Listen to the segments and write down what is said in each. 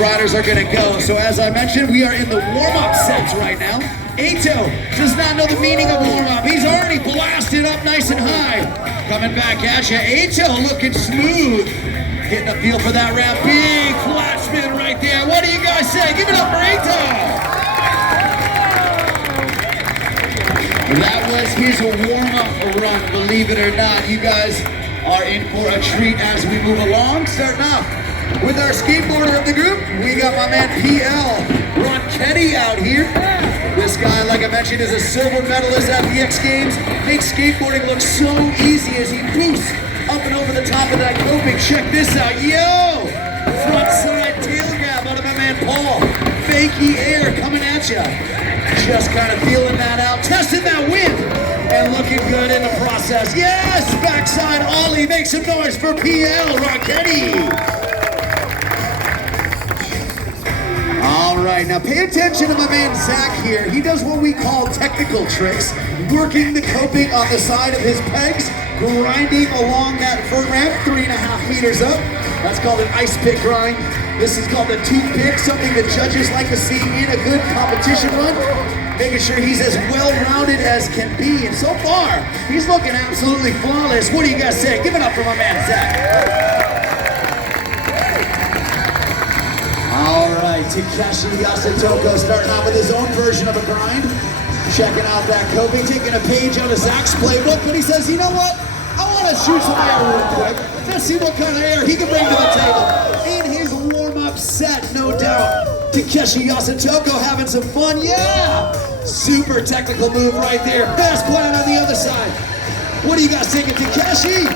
Riders are gonna go. So as I mentioned, we are in the warm-up sets right now. Ato does not know the meaning of warm-up. He's already blasted up nice and high. Coming back at you, Ato looking smooth. Getting a feel for that ramp. Big flat spin right there. What do you guys say? Give it up for Ato. That was his warm-up run, believe it or not. You guys are in for a treat as we move along. Starting off with our skateboarder of the group, we got my man PL Ronchetti out here. This guy, like I mentioned, is a silver medalist at the X-Games. Makes skateboarding look so easy as he boosts up and over the top of that coping. Check this out, yo! Front side tail grab out of my man Paul. Fakey air coming at ya. Just kind of feeling that out, testing that wind, and looking good in the process. Yes, backside ollie, make some noise for PL Ronchetti. All right, now pay attention to my man Zach here. He does what we call technical tricks, working the coping on the side of his pegs, grinding along that front ramp, 3.5 meters up. That's called an ice pick grind. This is called a toothpick, something that judges like to see in a good competition run. Making sure he's as well-rounded as can be. And so far, he's looking absolutely flawless. What do you guys say? Give it up for my man, Zach. All right, Takeshi Yasutoko starting off with his own version of a grind. Checking out that coping, taking a page out of Zach's playbook, but he says, you know what? I want to shoot some air real quick. Let's see what kind of air he can bring to the table. In his warm-up set, no doubt. Takeshi Yasutoko having some fun, yeah! Super technical move right there. Fast plan on the other side. What do you guys think of Takeshi?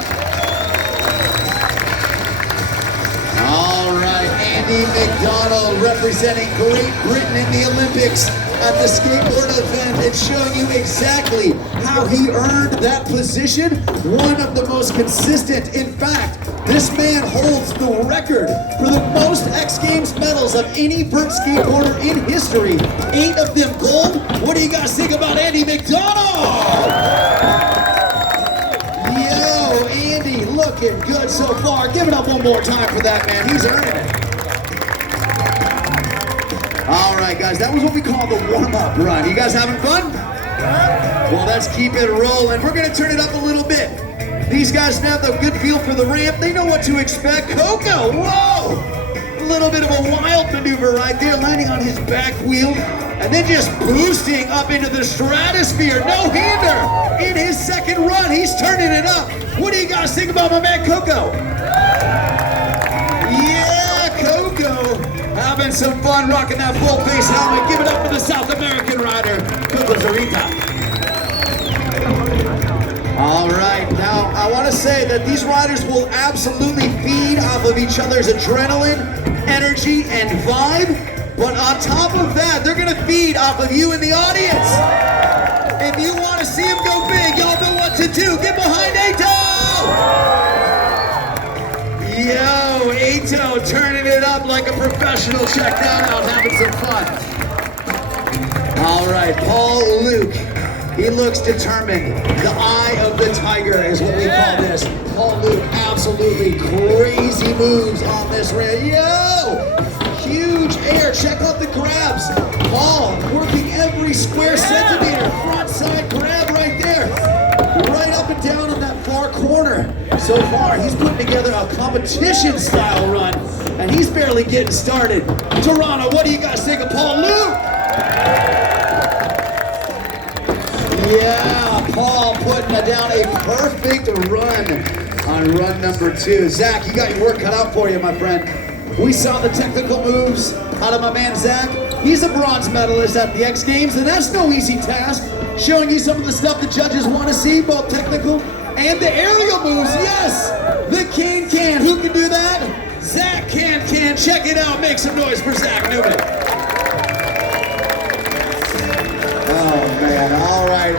All right, Andy McDonald representing Great Britain in the Olympics at the skateboard event and showing you exactly how he earned that position. One of the most consistent. In fact, this man holds the record for the most X-Games medals of any vert skateboarder in history. 8 of them gold. What do you guys think about Andy McDonald? Yo, Andy, looking good so far. Give it up one more time for that man. He's earning it. All right, guys, that was what we call the warm-up run. You guys having fun? Well, let's keep it rolling. We're gonna turn it up a little bit. These guys now have a good feel for the ramp. They know what to expect. Coco, whoa! A little bit of a wild maneuver right there, landing on his back wheel, and then just boosting up into the stratosphere. No-hander in his second run. He's turning it up. What do you guys think about my man Coco? Yeah, Coco. Having some fun rocking that full face helmet. Give it up for the South American rider, Coco Zarita. All right, now I want to say that these riders will absolutely feed off of each other's adrenaline, energy, and vibe. But on top of that, they're going to feed off of you in the audience. If you want to see them go big, y'all know what to do. Get behind Ato! Yo, Ato turning it up like a professional. Check that out, having some fun. All right, Paul Luke. He looks determined. The eye of the tiger is what we call this. Paul Luke, absolutely crazy moves on this ramp. Yo! Huge air, check out the grabs. Paul working every square centimeter. Front side grab right there. Right up and down on that far corner. So far, he's putting together a competition style run, and he's barely getting started. Toronto, what do you guys think of Paul Luke? Yeah, Paul putting down a perfect run on run number 2. Zach, you got your work cut out for you, my friend. We saw the technical moves out of my man Zach. He's a bronze medalist at the X Games, and that's no easy task. Showing you some of the stuff the judges want to see, both technical and the aerial moves. Yes, the can. Who can do that? Zach can. Check it out. Make some noise for Zach Newman. Oh, man. All right.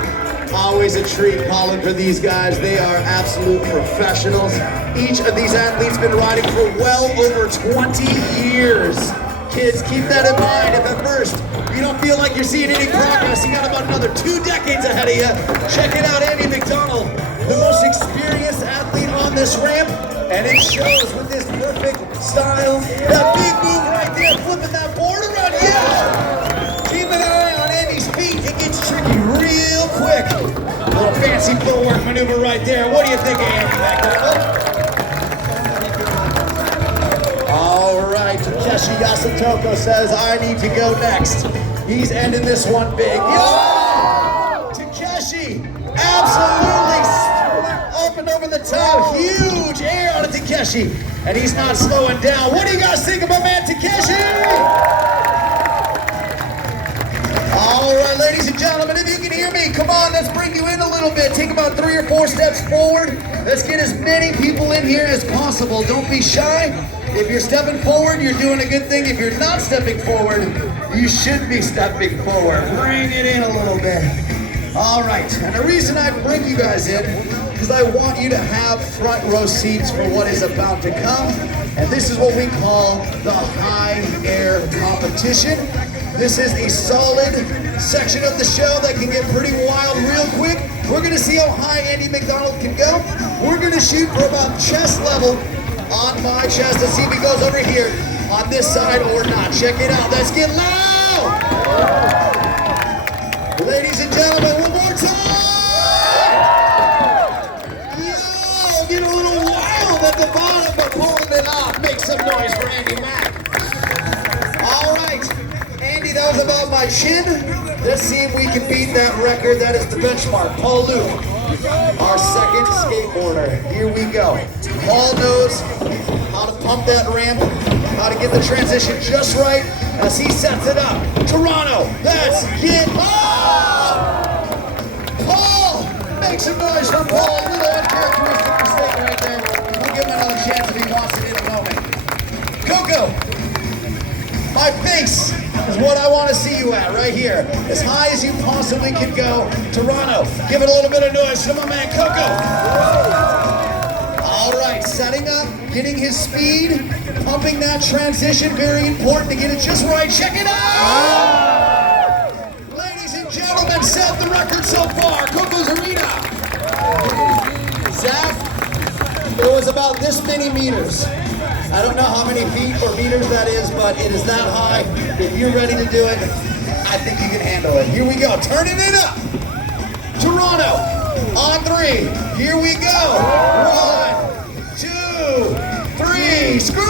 Always a treat calling for these guys. They are absolute professionals. Each of these athletes been riding for well over 20 years. Kids, keep that in mind. If at first you don't feel like you're seeing any progress, you got about another 2 decades ahead of you. Check it out, Andy McDonald, the most experienced athlete on this ramp, and it shows with this perfect style. That big move right there, maneuver right there. What do you think of Andy McDonald? All right, Takeshi Yasutoko says, I need to go next. He's ending this one big. Yo! Takeshi, absolutely up and over the top. Huge air on Takeshi. And he's not slowing down. What do you guys think of my man Takeshi? All right, ladies and gentlemen, if you can hear me, come on, let's bring you in a little bit. Take about 3 or 4 steps forward. Let's get as many people in here as possible. Don't be shy. If you're stepping forward, you're doing a good thing. If you're not stepping forward, you should be stepping forward. Bring it in a little bit. All right, and the reason I bring you guys in is I want you to have front row seats for what is about to come. And this is what we call the high air competition. This is a solid section of the show that can get pretty wild real quick. We're gonna see how high Andy McDonald can go. We're gonna shoot for about chest level on my chest to see if he goes over here on this side or not. Check it out, let's get loud! Ladies and gentlemen, one more time! Yo, get a little wild at the bottom, but pulling it off. Make some noise for Andy Mack. All right. That was about my chin. Let's see if we can beat that record. That is the benchmark. Paul Luke, our second skateboarder. Here we go. Paul knows how to pump that ramp, how to get the transition just right as he sets it up. Toronto, let's get up! Paul, make some noise for Paul. A little uncharacteristic mistake right there. We'll give him another chance if he wants it in a moment. Coco, my face is what I want to see you at right here. As high as you possibly can go. Toronto, give it a little bit of noise to my man Coco. All right, setting up, getting his speed, pumping that transition. Very important to get it just right. Check it out! Ladies and gentlemen, set the record so far. Coco's Arena. Zach, it was about this many meters. I don't know how many feet or meters that is, but it is that high. If you're ready to do it, I think you can handle it. Here we go, turning it up. Toronto, on 3. Here we go. 1, 2, 3, screw!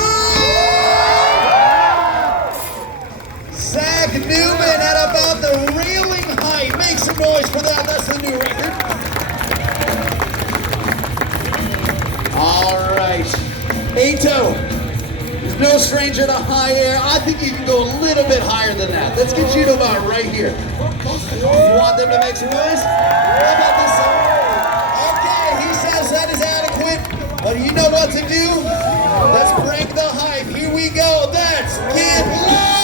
Zach Newman at about the railing height. Make some noise for that, that's the new record. All right. Ato, he's no stranger to high air. I think you can go a little bit higher than that. Let's get you to about right here. You want them to make some noise? How about this side? Okay, he says that is adequate. But you know what to do? Let's break the hype. Here we go. Let's get loud!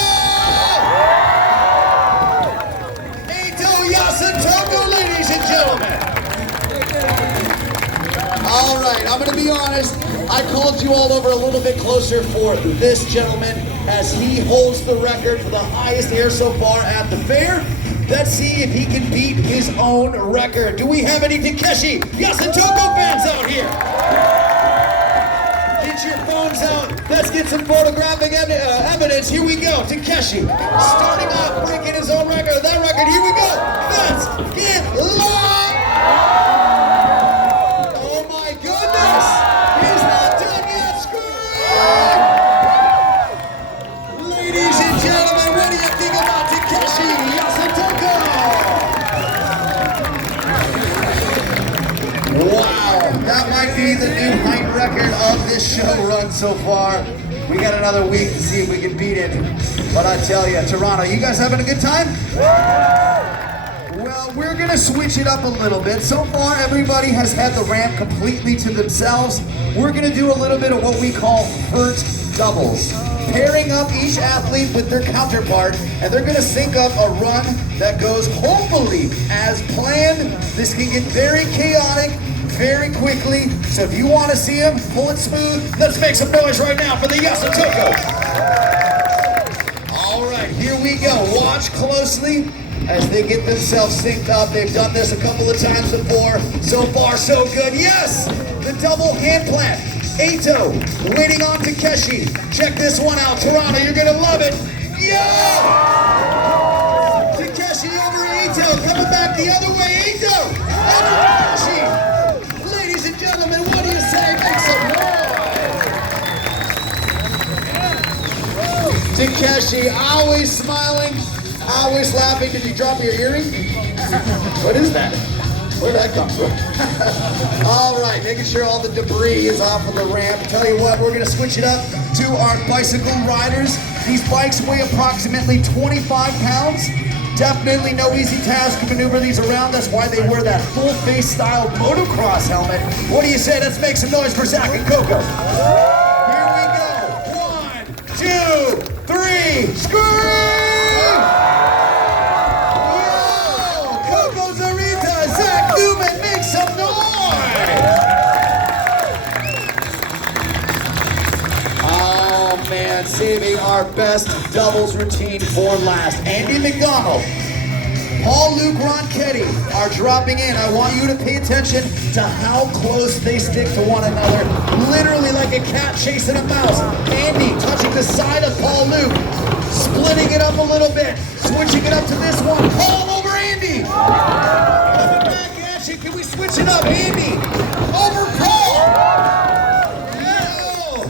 Ato Yasutoko, ladies and gentlemen. All right, I'm gonna be honest. I called you all over a little bit closer for this gentleman as he holds the record for the highest air so far at the fair. Let's see if he can beat his own record. Do we have any Takeshi Yasutoko fans out here? Get your phones out. Let's get some photographic evidence. Here we go. Takeshi starting off breaking his own record. That record. Here we go. Let's get live. That might be the new height record of this show run so far. We got another week to see if we can beat it. But I tell you, Toronto, you guys having a good time? Well, we're gonna switch it up a little bit. So far, everybody has had the ramp completely to themselves. We're gonna do a little bit of what we call hurt doubles. Pairing up each athlete with their counterpart, and they're gonna sync up a run that goes hopefully as planned. This can get very chaotic very quickly, so if you want to see him pull it smooth, let's make some noise right now for the Yasutoko. All right, here we go. Watch closely as they get themselves synced up. They've done this a couple of times before. So far, so good. Yes, the double hand plant. Ato waiting on Takeshi. Check this one out, Toronto. You're gonna love it. Yeah! Takeshi over Ato, coming back the other way. Ato over Takeshi. Takeshi, always smiling, always laughing. Did you drop your earring? What is that? Where'd that come from? All right, making sure all the debris is off of the ramp. Tell you what, we're gonna switch it up to our bicycle riders. These bikes weigh approximately 25 pounds. Definitely no easy task to maneuver these around. That's why they wear that full face style motocross helmet. What do you say? Let's make some noise for Zach and Coco. Here we go. 1, 2, 3, scream! Whoa! Coco Zarita, Zach Newman, make some noise! Oh man, saving our best doubles routine for last. Andy McDonald, Paul Luke Ronchetti are dropping in. I want you to pay attention to how close they stick to one another. Literally like a cat chasing a mouse. Andy touching the side of Paul Luke, splitting it up a little bit, switching it up to this one. Paul over Andy. Coming back at you. Can we switch it up? Andy over Paul. No.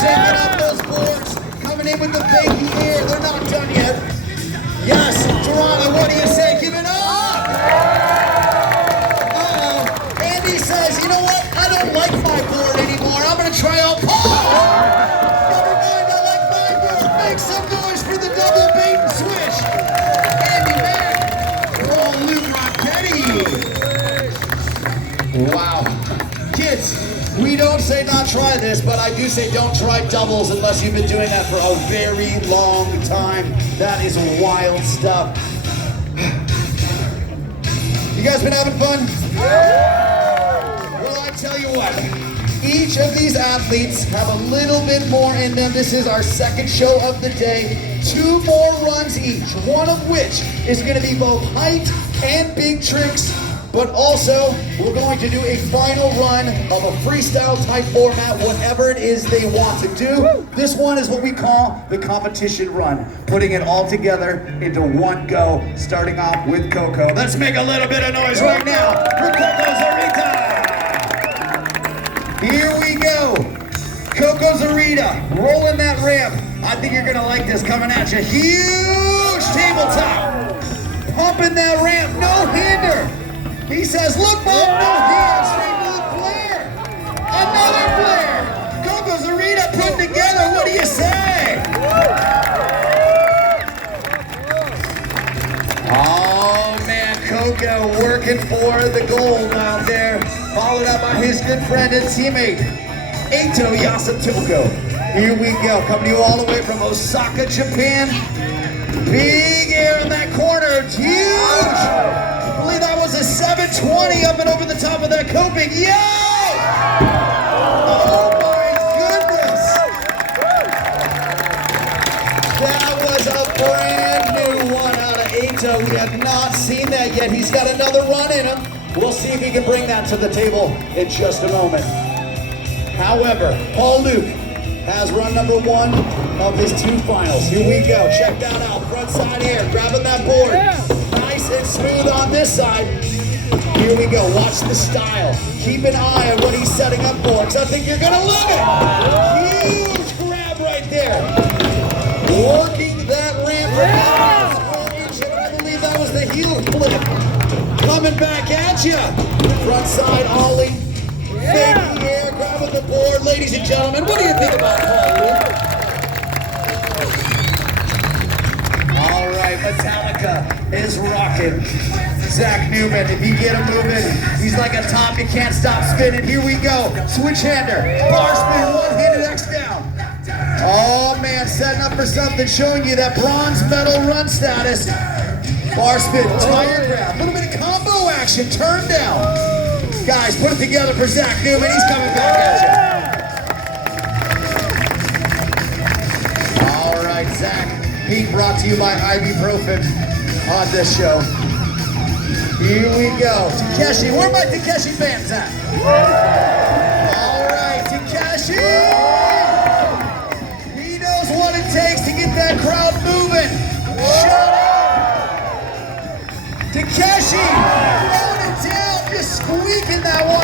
Setting up those boards. Coming in with the fakey air. They're not done yet. Yes, Toronto, what do you say? Give it up! Uh-oh. Andy says, you know what? I don't like my board anymore. I'm going to try out Paul! Never mind, I like my board. Make some noise for the double bait and switch. Andy back. Paul Luke Rocchetti. Wow. Kids, we don't say not try this, but I do say don't try doubles unless you've been doing that for a very long time. That is wild stuff. You guys been having fun? Well, I tell you what, each of these athletes have a little bit more in them. This is our second show of the day. 2 more runs each, one of which is going to be both height and big tricks. But also, we're going to do a final run of a freestyle type format, whatever it is they want to do. This one is what we call the competition run, putting it all together into one go, starting off with Coco. Let's make a little bit of noise right now for Coco Zarita. Here we go. Coco Zarita, rolling that ramp. I think you're gonna like this coming at you. Huge tabletop. Pumping that ramp, no hinder. He says, look, Mom, no hands, straight to the flare. Another flare. Coco Zarita put together, what do you say? Oh, man, Coco working for the gold out there. Followed up by his good friend and teammate, Eito Yasutoko. Here we go, coming to you all the way from Osaka, Japan. Big air in that corner, it's huge. I believe that was a 720 up and over the top of that coping. Yo! Oh my goodness! That was a brand new one out of Eito. We have not seen that yet. He's got another run in him. We'll see if he can bring that to the table in just a moment. However, Paul Luke has run number 1 of his 2 finals. Here we go. Check that out. Front side air, grabbing that board. Nice and smooth on this side. Here we go. Watch the style. Keep an eye on what he's setting up for, because I think you're going to love it. Huge grab right there. Working that ramp. I believe that was the heel flip. Coming back at you. Front side ollie. Faking the air, grabbing the board. Ladies and gentlemen, what do you think about Paul Luke? All right, Metallica is rocking. Zach Newman, if you get him moving, he's like a top, you can't stop spinning. Here we go. Switch hander, bar spin, one-handed X down. Oh man, setting up for something, showing you that bronze medal run status. Bar spin, tire grab, a little bit of combo action, turn down. Guys, put it together for Zach Newman, he's coming back at you. All right, Zach. Heat brought to you by Ibuprofen on this show. Here we go. Takeshi, where are my Takeshi fans at? All right, Takeshi! He knows what it takes to get that crowd moving. Shut up! Takeshi, throwing it down, just squeaking that one.